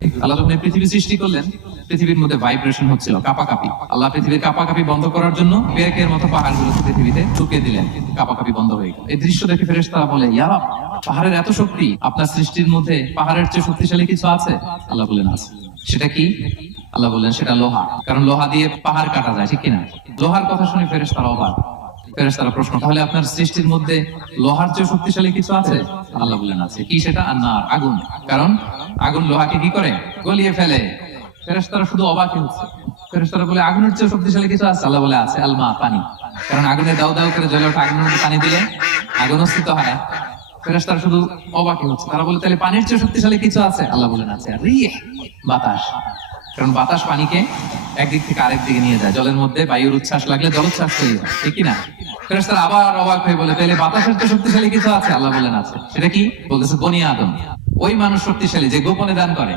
আল্লাহ যখন এই পৃথিবী সৃষ্টি করলেন, পৃথিবীর মধ্যে ভাইব্রেশন হচ্ছিল, কাঁপাকাঁপি। আল্লাহ পৃথিবীর কাঁপাকাঁপি বন্ধ করার জন্য পেরেকের মতো পাহাড়গুলোকে পৃথিবীতে ঢুকিয়ে দিলেন, কাঁপাকাঁপি বন্ধ হয়ে গেল। এই দৃশ্য দেখে ফেরেশতারা বলে, ইয়া রাব, পাহাড়ের এত শক্তি, আপনার সৃষ্টির মধ্যে পাহাড়ের চেয়ে শক্তিশালী কিছু আছে? আল্লাহ বললেন আছে। সেটা কি? আল্লাহ বললেন সেটা লোহা, কারণ লোহা দিয়ে পাহাড় কাটা যায়, ঠিক কিনা? লোহার কথা শুনে ফেরেশতারা অবাক। ফেরেশতারা প্রশ্ন, তাহলে আপনার সৃষ্টির মধ্যে লোহার চেয়ে শক্তিশালী কিছু আছে? আল্লাহ বললেন আছে। কি সেটা? আন্নার, আগুন। কারণ আগুন লোহাকে কি করে? গলিয়ে ফেলে। ফেরেশতারা শুধু অবাকই হচ্ছে। ফেরেশতারা বলে, আগুনের চেয়ে শক্তিশালী কিছু আছে? আল্লাহ বলে আছে, আলমা, পানি। কারণ আগুনে দাও দাও করে জ্বলে ওঠা আগুনের মধ্যে পানি দিলে আগুন স্থিত হয়। ফেরেশতারা শুধু অবাকই হচ্ছে। তারা বলে, তাহলে পানির চেয়ে শক্তিশালী কিছু আছে? আল্লাহ বলেন আছে, রিহ, বাতাস। কারণ বাতাস পানিকে একদিক থেকে আরেক দিকে নিয়ে যায়। জলের মধ্যে বায়ুর উচ্ছ্বাস লাগলে জলোচ্ছ্বাস তৈরি হয়, ঠিক কিনা? ফেরেশতারা আবার অবাক হয়ে বলে, তাহলে বাতাসের চেয়ে শক্তিশালী কিছু আছে? আল্লাহ বলেন আছে। সেটা কি? বলতেছে বনি আদম, ওই মানুষ শক্তিশালী যে গোপনে দান করে।